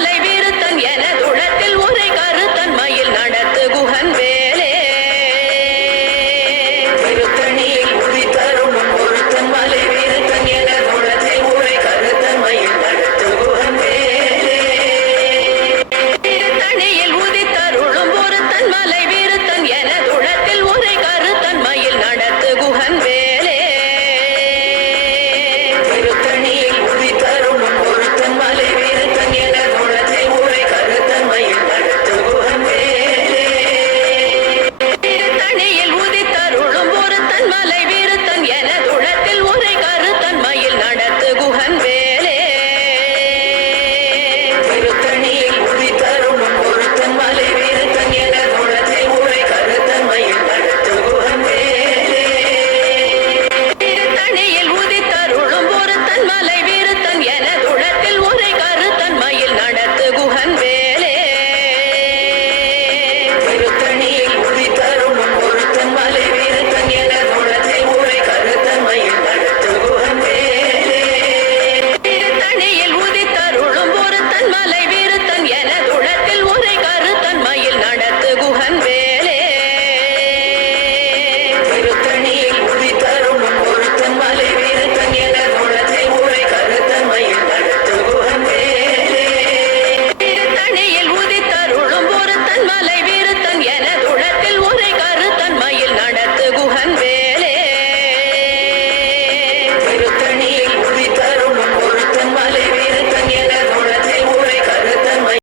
lady.